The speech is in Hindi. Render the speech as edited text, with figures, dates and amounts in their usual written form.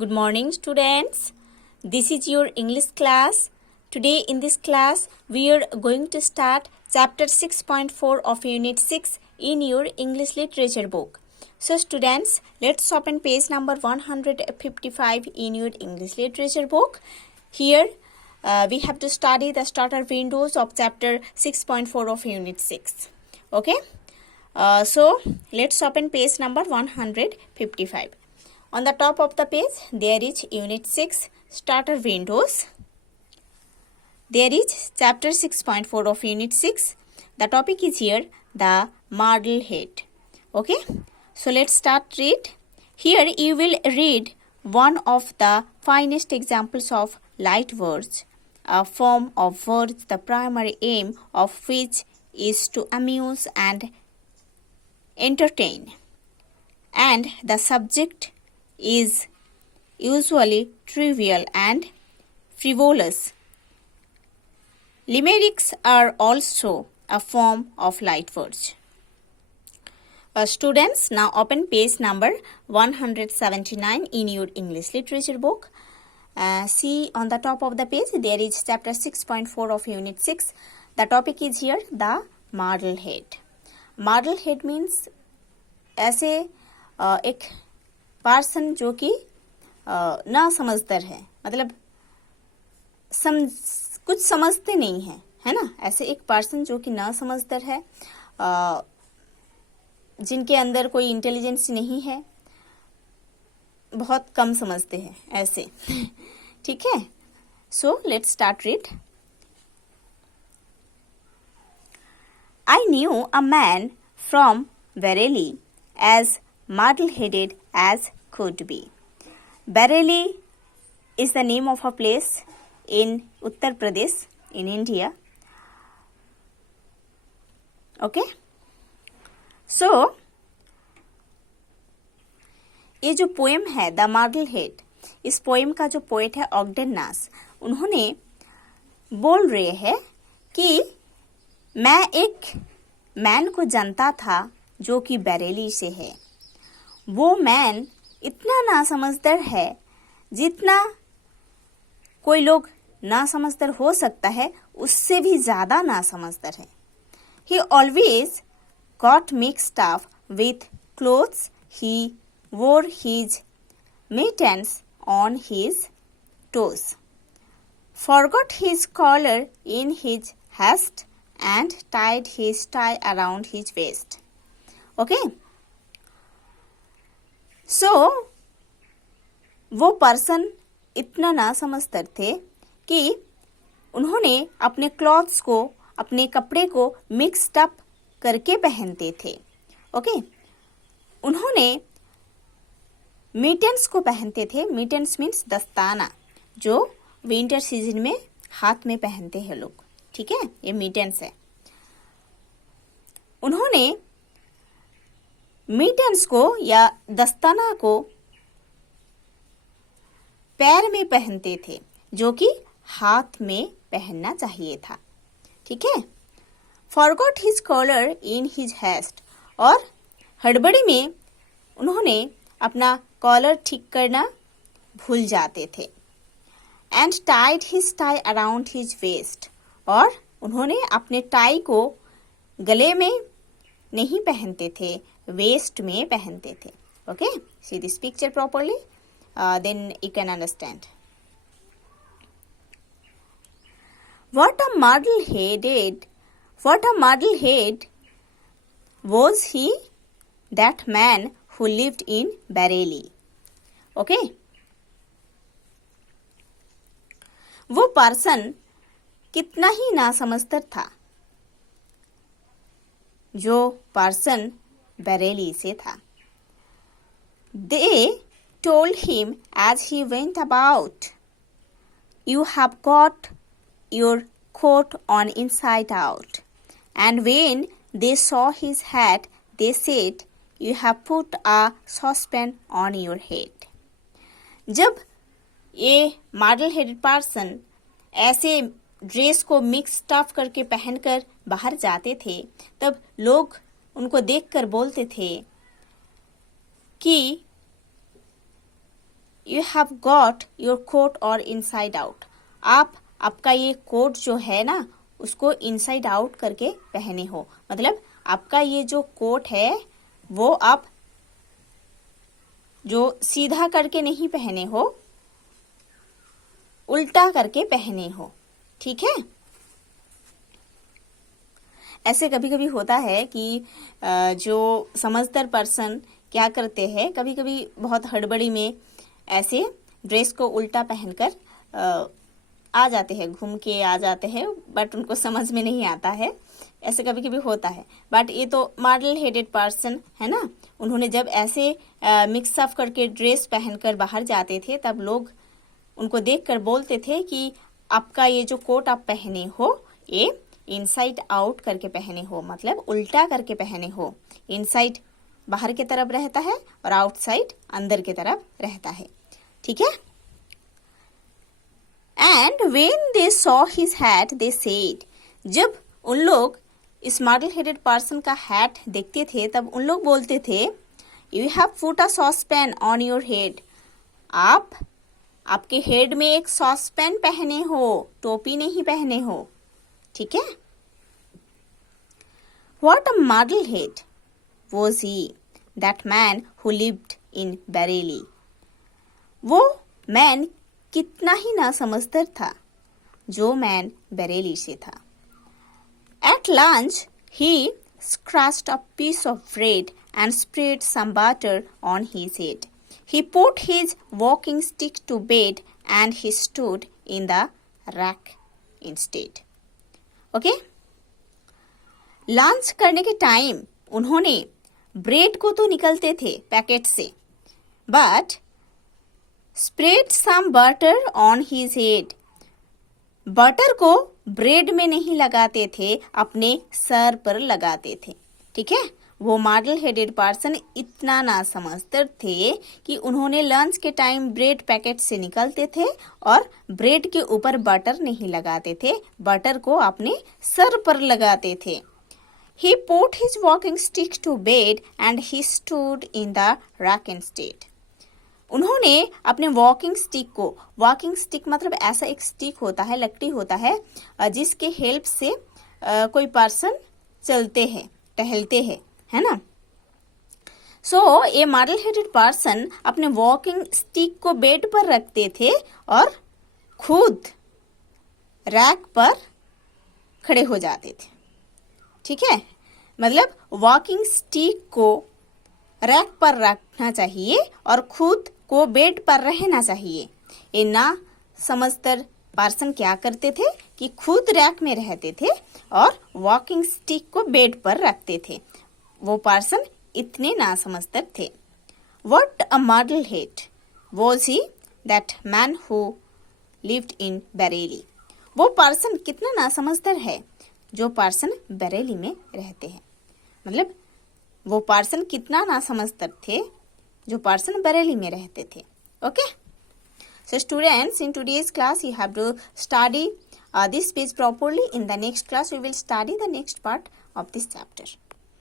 Good morning, students. This is your English class. Today in this class, we are going to start chapter 6.4 of unit 6 in your English literature book. So students, let's open page number 155 in your English literature book. Here, we have to study the starter windows of chapter 6.4 of unit 6. Okay? So, let's open page number 155. On the top of the page, there is Unit 6 Starter Windows. There is Chapter 6.4 of Unit 6. The topic is here, the Model Head. Okay, so let's start read. Here you will read one of the finest examples of light words, a form of words the primary aim of which is to amuse and entertain, and the subject is usually trivial and frivolous. Limericks are also a form of light words. Students, now open page number 179 in your English literature book. See on the top of the page, there is chapter 6.4 of unit 6. The topic is here, the model head. Model head means ऐसे एक पर्सन जो कि ना समझदार है, मतलब कुछ समझते नहीं है ना, ऐसे एक पर्सन जो कि ना समझदार है, जिनके अंदर कोई इंटेलिजेंस नहीं है, बहुत कम समझते हैं ऐसे. ठीक है, so let's start read. I knew a man from Bareilly as muddle-headed as could be. Bareilly is the name of a place in Uttar Pradesh in India. Okay? So, ये जो पोएम है द मॉडल हेड, इस पोएम का जो पोएट है ऑगडेन नास, उन्होंने बोल रहे हैं कि मैं एक मैन को जानता था जो कि बरेली से है. वो मैन इतना नासमझदार है जितना कोई लोग नासमझदार हो सकता है, उससे भी ज़्यादा नासमझदार है. He always got mixed up with clothes. He wore his mittens on his toes, forgot his collar in his haste, and tied his tie around his waist. Okay? So, वो पर्सन इतना ना समझदार थे कि उन्होंने अपने क्लॉथ्स को, अपने कपड़े को मिक्स्ड अप करके पहनते थे. ओके? उन्होंने मिटेंस को पहनते थे. मिटेंस मीन्स दस्ताना, जो विंटर सीजन में हाथ में पहनते हैं लोग. ठीक है, ये मिटेंस है. उन्होंने मिटेंस को या दस्ताना को पैर में पहनते थे, जो कि हाथ में पहनना चाहिए था. ठीक है. Forgot his collar in his haste, और हड़बड़ी में उन्होंने अपना कॉलर ठीक करना भूल जाते थे. And tied his tie around his waist, और उन्होंने अपने टाई को गले में नहीं पहनते थे, वेस्ट में पहनते थे. Okay, see this picture properly, then you can understand. What a model head was he, that man who lived in Bareilly. Okay? वो पर्सन कितना ही नासमझदार था, जो पर्सन बरेली से था. They told him as he went about, "You have got your coat on inside out." And when they saw his hat, they said, "You have put a saucepan on your head." जब ये मॉडल हेडेड पर्सन ऐसे ड्रेस को मिक्स टफ करके पहनकर बाहर जाते थे, तब लोग उनको देखकर बोलते थे कि You have got your coat or inside out. आप आपका ये कोट जो है ना उसको इनसाइड आउट करके पहने हो, मतलब आपका ये जो कोट है वो आप जो सीधा करके नहीं पहने हो, उल्टा करके पहने हो, ठीक है। ऐसे कभी कभी होता है कि जो समझदार पर्सन क्या करते हैं, कभी कभी बहुत हड़बड़ी में ऐसे ड्रेस को उल्टा पहनकर आ जाते हैं, घूम के आ जाते हैं, बट उनको समझ में नहीं आता है। ऐसे कभी कभी होता है, बट ये तो मॉडल हेडेड पर्सन है ना, उन्होंने जब ऐसे मिक्स अप करके ड्रेस पहनकर बाहर जाते थे तब लोग उनको देखकर बोलते थे कि आपका ये जो कोट आप पहने हो ये इनसाइड आउट करके पहने हो, मतलब उल्टा करके पहने हो। इनसाइड बाहर की तरफ रहता है और आउटसाइड अंदर की तरफ रहता है, ठीक है। And when they saw his hat they said, जब उन लोग इस मॉडल हेडेड पर्सन का हैट देखते थे तब उन लोग बोलते थे, you have put a saucepan on your head, आप आपके हेड में एक सॉसपैन पहने हो, टोपी नहीं पहने हो, ठीक है। What a model head was he, that man who lived in Bareilly. वो मैन कितना ही ना समझदार था जो मैन बरेली से था। At lunch, he scratched a piece of bread and spread some butter on his head. He put his walking stick to bed and he stood in the rack instead. Okay? Lunch करने के टाइम उन्होंने ब्रेड को तो निकलते थे पैकेट से, but spread some butter on his head, butter को ब्रेड में नहीं लगाते थे, अपने सर पर लगाते थे, ठीक है। वो मॉडल हेडेड पर्सन इतना ना समझदार थे कि उन्होंने लंच के टाइम ब्रेड पैकेट से निकलते थे और ब्रेड के ऊपर बटर नहीं लगाते थे, बटर को अपने सर पर लगाते थे। He put his walking stick to bed and he stood in the rack instead. उन्होंने अपने वॉकिंग स्टिक को, वॉकिंग स्टिक मतलब ऐसा एक स्टिक होता है, लकड़ी होता है जिसके हेल्प से कोई पर्सन चलते हैं, टहलते हैं, है ना। सो ये मॉडल हेडेड पर्सन अपने वॉकिंग स्टिक को बेड पर रखते थे और खुद रैक पर खड़े हो जाते थे, ठीक है। मतलब वॉकिंग स्टिक को रैक पर रखना चाहिए और खुद को बेड पर रहना चाहिए। ये ना समझदार पर्सन क्या करते थे कि खुद रैक में रहते थे और वॉकिंग स्टिक को बेड पर रखते थे। वो पर्सन इतने ना समझदार थे। What a model head was he, that man who lived in Bareilly. वो पर्सन कितना ना समझदार है जो पर्सन बरेली में रहते हैं, मतलब वो पर्सन कितना ना समझदार थे जो पर्सन बरेली में रहते थे। Okay, so students, in today's class you have to study this page properly. In the next class we will study the next part of this chapter.